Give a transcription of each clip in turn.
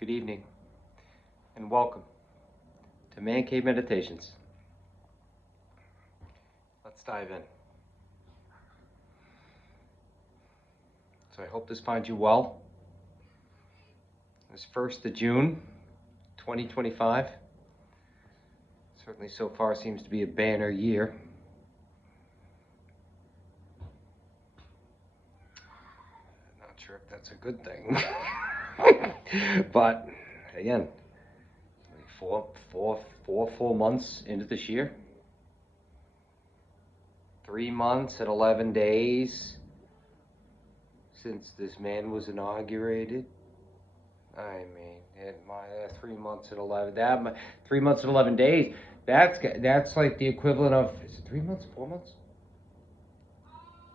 good evening, and welcome to Man Cave Meditations. Let's dive in. So I hope this finds you well. This 1st of June, 2025. Certainly so far seems to be a banner year. Not sure if that's a good thing. But again, four full months into this year. 3 months and 11 days since this man was inaugurated. I mean, 3 months and 11. 3 months and 11 days. That's like the equivalent of, is it 3 months? 4 months?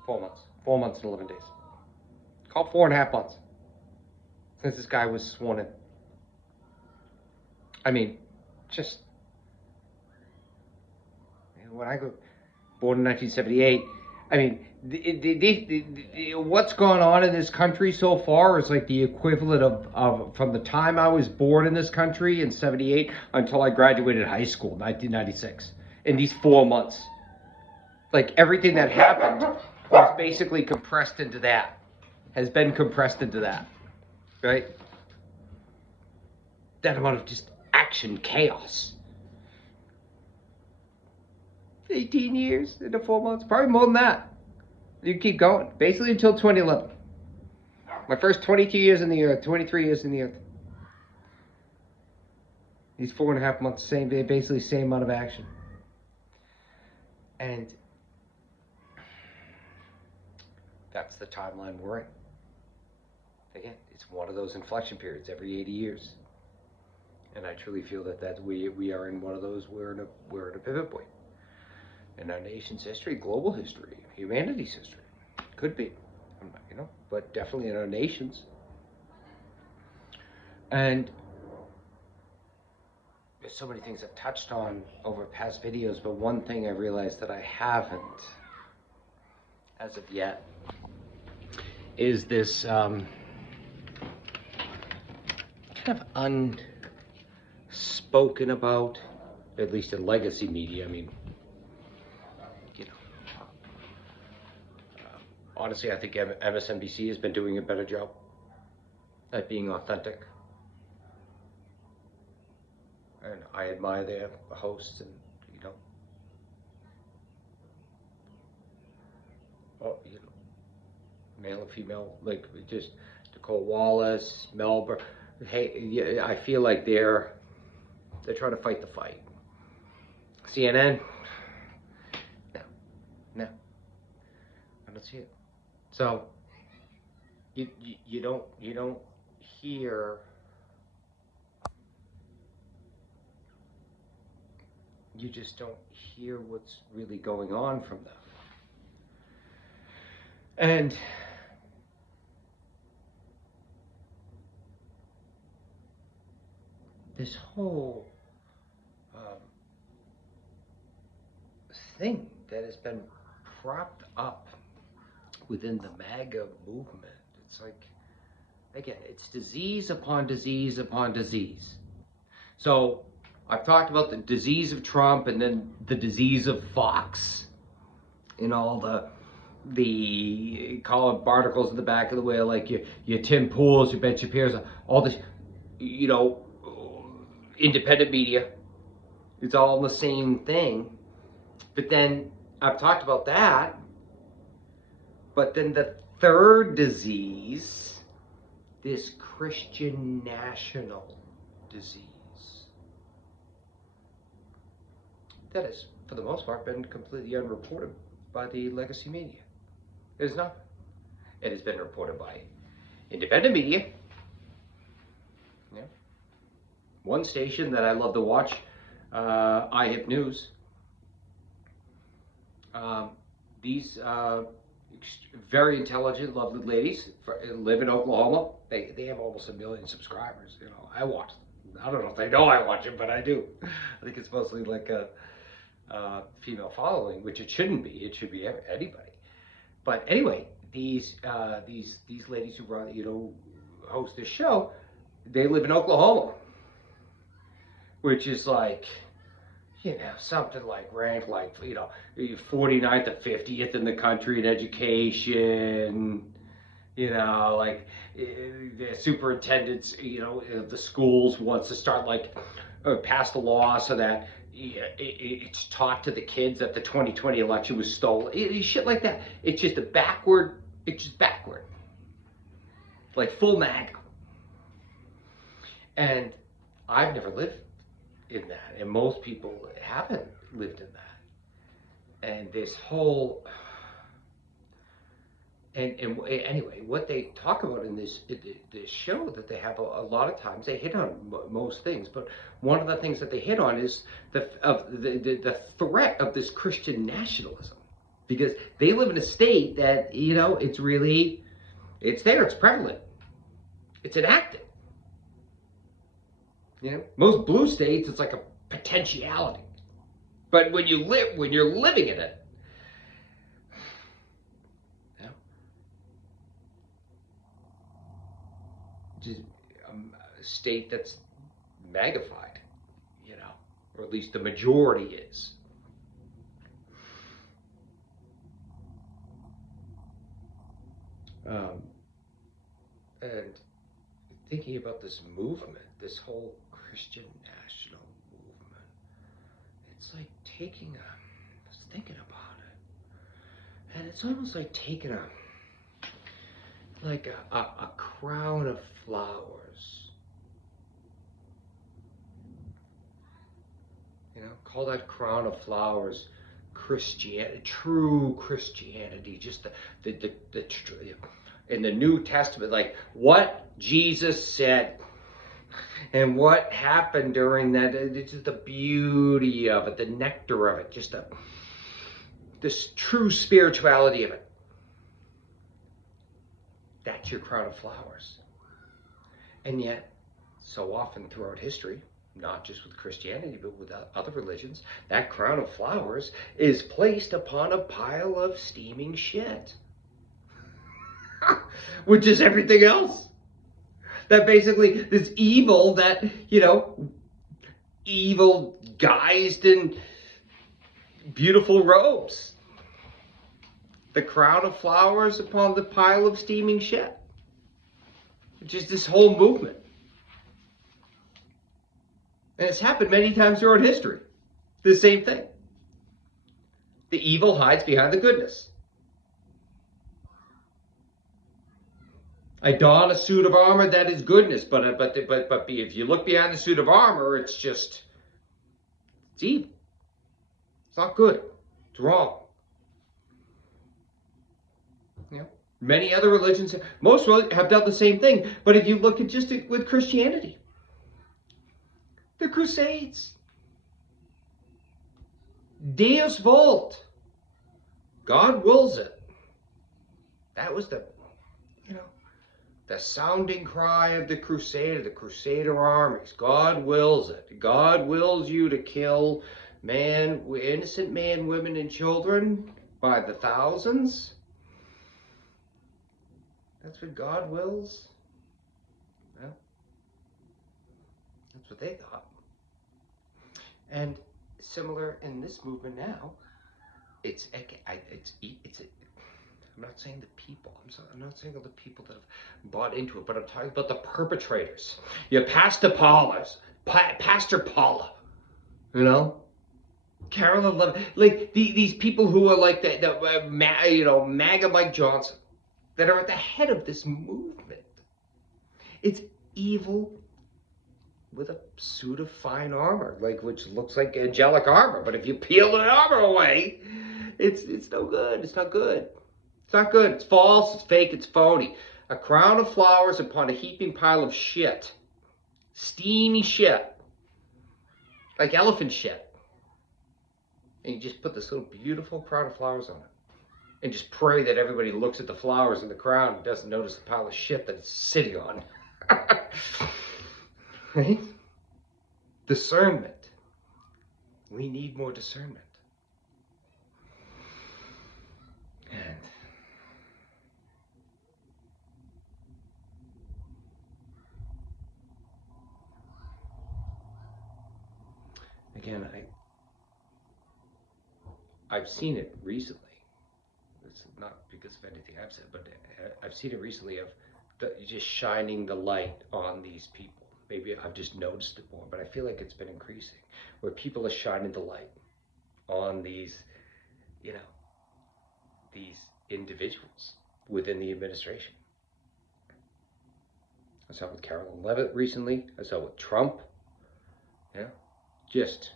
4 months. 4 months and 11 days. Call 4.5 months since this guy was sworn in. I mean, just when I go born in 1978. I mean, what's gone on in this country so far is like the equivalent of from the time I was born in this country in 78 until I graduated high school, 1996. In these 4 months, like everything that happened was basically compressed into that. Has been compressed into that, right? That amount of just action chaos. 18 years into 4 months, probably more than that. You keep going, basically until 2011. My first 22 years in the earth, 23 years in the earth. These 4.5 months, basically same amount of action. And that's the timeline we're in. Again, it's one of those inflection periods every 80 years. And I truly feel that we are in one of those, we're in a pivot point. In our nation's history, global history, humanity's history. Could be, but definitely in our nation's. And there's so many things I've touched on over past videos, but one thing I realized that I haven't, as of yet, is this kind of unspoken about, at least in legacy media. I mean, honestly, I think MSNBC has been doing a better job at being authentic. And I admire their hosts and, male and female, like just Nicole Wallace, Melba. Hey, yeah, I feel like they're trying to fight the fight. CNN, no, I don't see it. So you don't hear you just don't hear what's really going on from them. And this whole thing that has been propped up within the MAGA movement, it's like, again, it's disease upon disease upon disease. So I've talked about the disease of Trump and then the disease of Fox and all the column articles in the back of the wheel, like your Tim Pools, your Ben Shapiro's, all this, independent media. It's all the same thing. But then I've talked about that. But then the third disease, this Christian national disease, that has, for the most part, been completely unreported by the legacy media. It is not. It has been reported by independent media. Yeah. One station that I love to watch, iHip News. These very intelligent, lovely ladies live in Oklahoma. They have almost 1 million subscribers. I watch them. I don't know if they know I watch them, but I do. I think it's mostly like a female following, which it shouldn't be. It should be anybody. But anyway, these ladies who run, host this show, they live in Oklahoma, which is like, something like ranked like, 49th to 50th in the country in education. Like the superintendents, the schools wants to start like pass the law so that it's taught to the kids that the 2020 election was stolen. Shit like that. It's just a backward. It's just backward. Like full mag. And I've never lived in that, and most people haven't lived in that. And this whole and anyway, what they talk about in this show that they have a lot of times they hit on most things, but one of the things that they hit on is the threat of this Christian nationalism, because they live in a state that it's there, it's prevalent, it's enacted. Most blue states it's like a potentiality, but when you're living in it, just a state that's magnified, or at least the majority is. And thinking about this movement, this whole Christian national movement, it's like I was thinking about it, and it's almost like taking a crown of flowers. Call that crown of flowers Christianity, true Christianity, just the in the New Testament, like what Jesus said and what happened during that. It's just the beauty of it, the nectar of it, just this true spirituality of it. That's your crown of flowers. And yet, so often throughout history, not just with Christianity, but with other religions, that crown of flowers is placed upon a pile of steaming shit. Which is everything else. That basically, this evil that, evil guised in beautiful robes. The crown of flowers upon the pile of steaming shit. Which is this whole movement. And it's happened many times throughout history. The same thing. The evil hides behind the goodness. I don a suit of armor that is goodness, but if you look behind the suit of armor, it's evil. It's not good. It's wrong. Many other religions, most have done the same thing. But if you look at just with Christianity, the Crusades, Deus Vult, God wills it. That was the sounding cry of the Crusader armies. God wills it. God wills you to kill innocent men, women, and children by the thousands. That's what God wills. Well, that's what they thought. And similar in this movement now, I'm not saying the people. I'm not saying all the people that have bought into it, but I'm talking about the perpetrators. Pastor Paula, Carolyn Levin, like these people who are like MAGA Mike Johnson, that are at the head of this movement. It's evil with a suit of fine armor, which looks like angelic armor, but if you peel the armor away, it's no good. It's not good. It's not good. It's false. It's fake. It's phony. A crown of flowers upon a heaping pile of shit. Steamy shit. Like elephant shit. And you just put this little beautiful crown of flowers on it. And just pray that everybody looks at the flowers in the crown and doesn't notice the pile of shit that it's sitting on. Right? Discernment. We need more discernment. And again, I've seen it recently. It's not because of anything I've said, but I've seen it recently of just shining the light on these people. Maybe I've just noticed it more, but I feel like it's been increasing, where people are shining the light on these, you know, these individuals within the administration. I saw it with Carolyn Levitt recently. I saw it with Trump. Yeah, just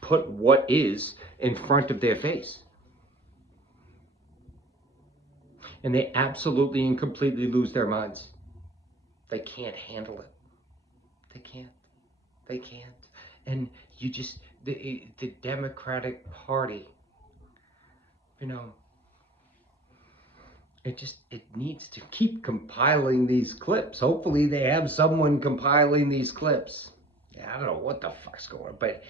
put what is in front of their face. And they absolutely and completely lose their minds. They can't handle it. They can't. They can't. And you just, the Democratic Party, you know, it needs to keep compiling these clips. Hopefully they have someone compiling these clips. Yeah, I don't know what the fuck's going on, but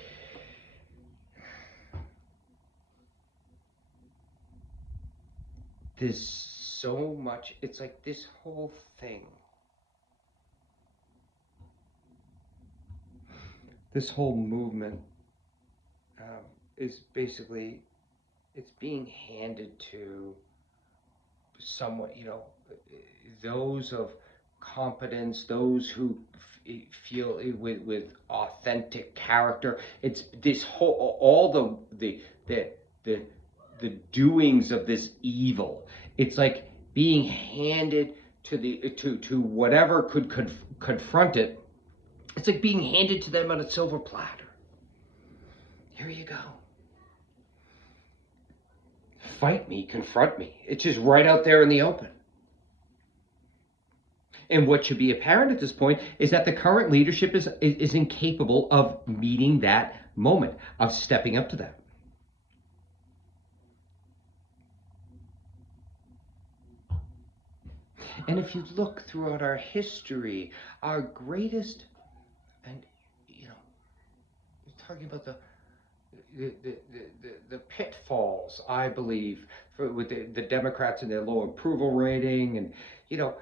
there's so much. It's like this whole thing. This whole movement is basically, it's being handed to somewhat, you know, those of competence, those who feel with authentic character. It's this whole, all the doings of this evil. It's like being handed to whatever could confront it. It's like being handed to them on a silver platter. Here you go. Fight me, confront me. It's just right out there in the open. And what should be apparent at this point is that the current leadership is incapable of meeting that moment, of stepping up to that. And if you look throughout our history, our greatest, and you know, you're talking about the pitfalls, I believe, with the Democrats and their low approval rating, and you know,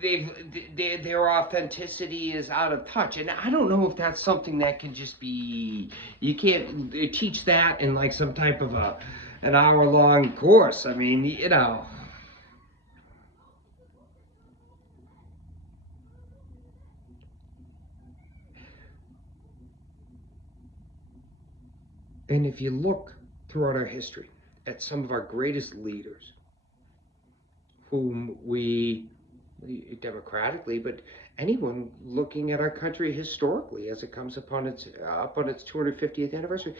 their authenticity is out of touch, and I don't know if that's something that can just be, you can't teach that in like some type of an hour-long course. I mean, you know. And if you look throughout our history at some of our greatest leaders, whom we democratically, but anyone looking at our country historically as it comes upon its 250th anniversary,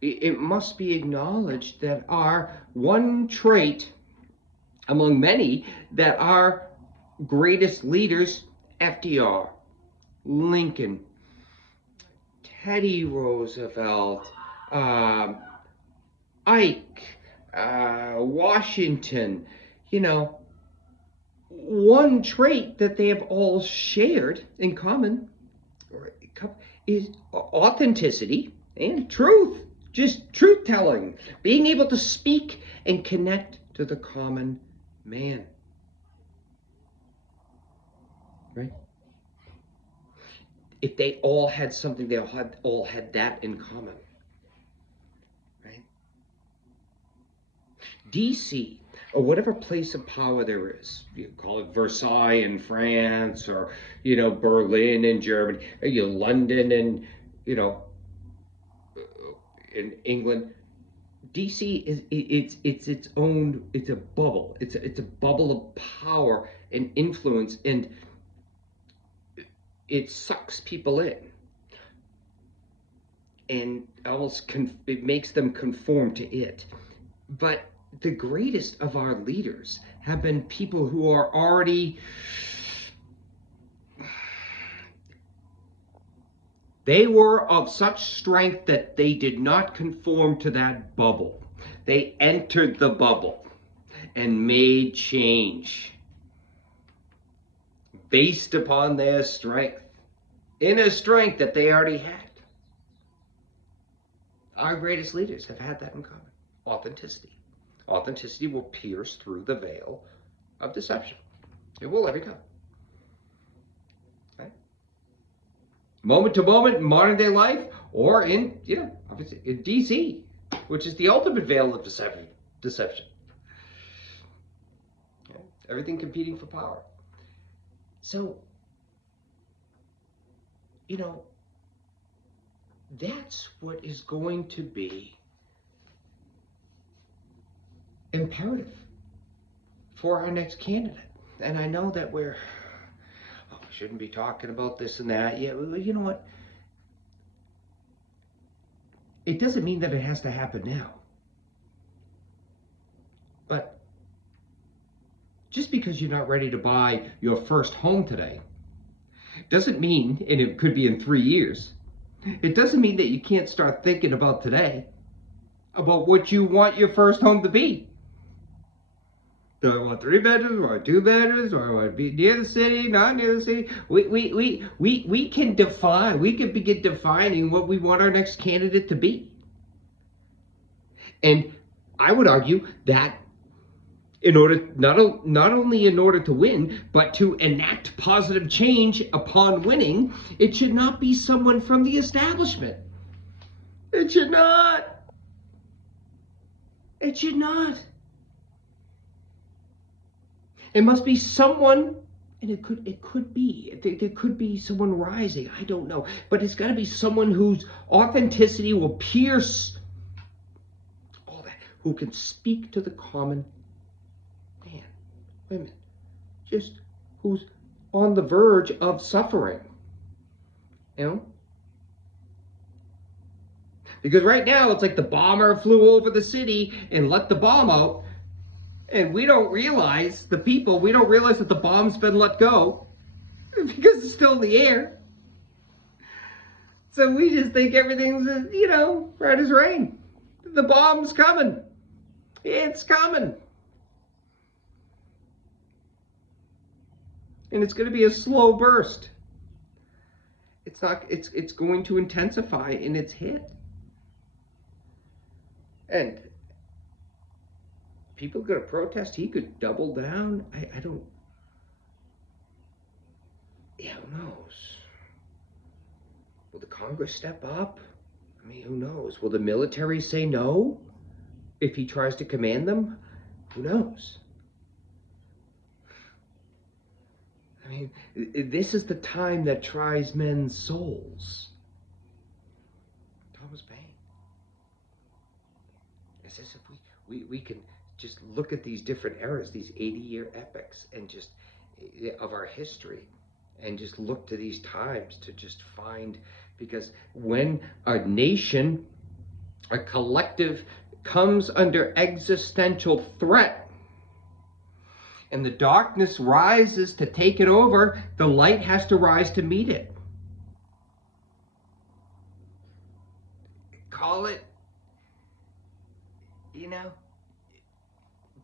it must be acknowledged that our one trait among many, that our greatest leaders, FDR, Lincoln, Teddy Roosevelt, Ike, Washington, you know, one trait that they have all shared in common is authenticity and truth. Just truth telling, being able to speak and connect to the common man. Right? If they all had something, they all had that in common. Right? DC, or whatever place of power there is, you call it Versailles in France, or you know, Berlin in Germany, or, you know, London and, you know, in England. DC is it's its own, it's a bubble. It's a bubble of power and influence, and it sucks people in, and almost it makes them conform to it. But the greatest of our leaders have been people who are already, they were of such strength that they did not conform to that bubble. They entered the bubble and made change based upon their strength, inner strength that they already had. Our greatest leaders have had that in common. Authenticity. Authenticity will pierce through the veil of deception. It will every time. moment to moment in modern day life, or in, obviously in DC, which is the ultimate veil of deception. Okay? Everything competing for power. So, that's what is going to be imperative for our next candidate. And I know that we shouldn't be talking about this and that. Yeah, well, you know what? It doesn't mean that it has to happen now. But just because you're not ready to buy your first home today doesn't mean, and it could be in 3 years, it doesn't mean that you can't start thinking about today about what you want your first home to be. Do I want 3 bedrooms, or 2 bedrooms, or I want to be near the city, not near the city? We can define, we can begin defining what we want our next candidate to be. And I would argue that in order, not only in order to win, but to enact positive change upon winning, it should not be someone from the establishment. It should not. It should not. It must be someone, and it could be, there could be someone rising, I don't know, but it's got to be someone whose authenticity will pierce all that, who can speak to the common man, women, just who's on the verge of suffering, Because right now it's like the bomber flew over the city and let the bomb out, and we don't realize, we don't realize that the bomb's been let go because it's still in the air. So we just think everything's, right as rain. The bomb's coming. It's coming. And it's going to be a slow burst. It's going to intensify in its hit. And people are going to protest. He could double down. I don't. Yeah, who knows? Will the Congress step up? I mean, who knows? Will the military say no if he tries to command them? Who knows? I mean, this is the time that tries men's souls. Thomas Paine. It's as if we can just look at these different eras, these 80-year epics, and just of our history, and just look to these times to just find, because when a nation, a collective, comes under existential threat, and the darkness rises to take it over, the light has to rise to meet it. Call it,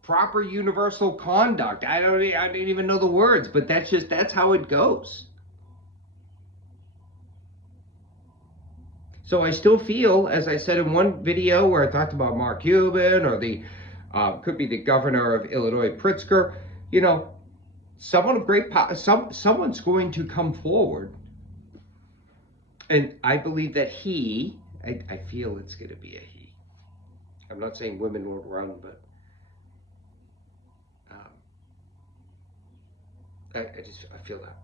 proper universal conduct. I don't even know the words, but that's how it goes. So I still feel, as I said in one video where I talked about Mark Cuban, or could be the governor of Illinois, Pritzker, someone of great power, someone's going to come forward. And I believe that I feel it's going to be a he. I'm not saying women won't run, but I feel that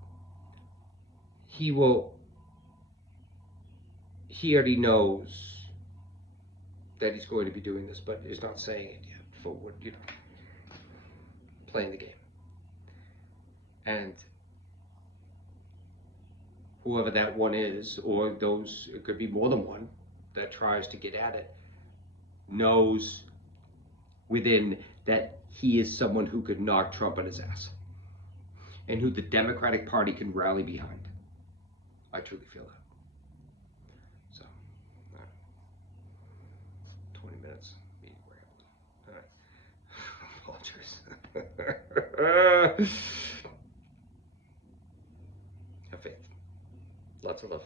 he already knows that he's going to be doing this, but he's not saying it yet for what, playing the game. And whoever that one is, or it could be more than one that tries to get at it, knows within that he is someone who could knock Trump on his ass, and who the Democratic Party can rally behind. I truly feel that. So, 20 minutes, me rambling. All right. Apologize. Have faith. Lots of love.